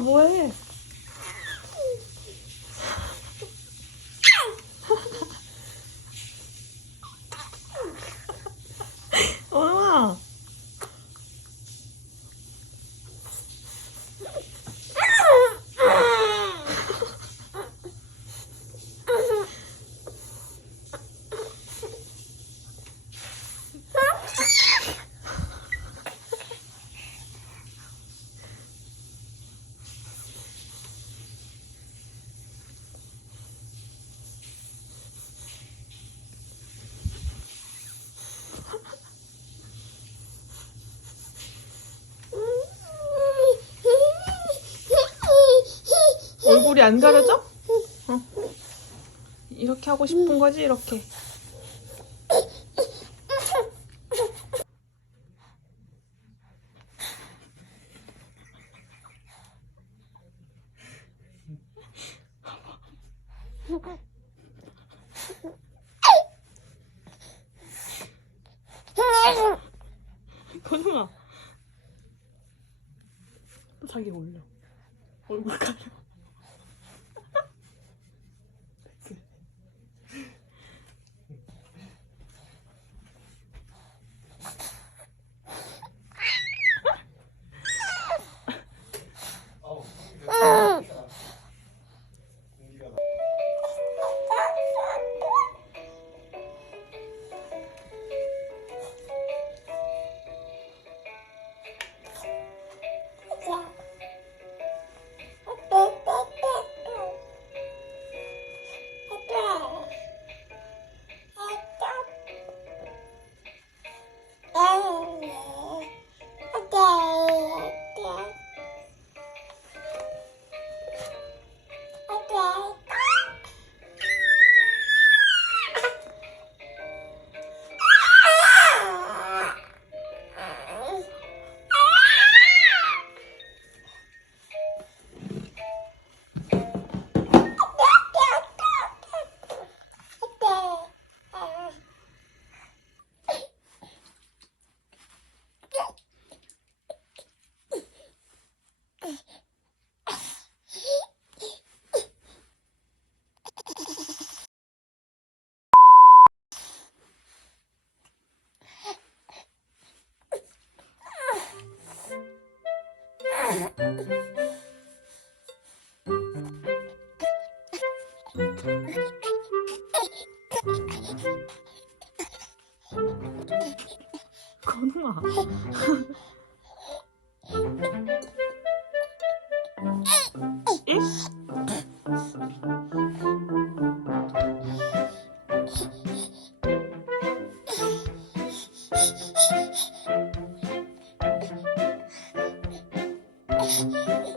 boy. 얼굴이 안 가려져? 어. 이렇게 하고 싶은 거지, 이렇게. 건우아. 또 자기 올려. 얼굴 가려. このまま。Yeah.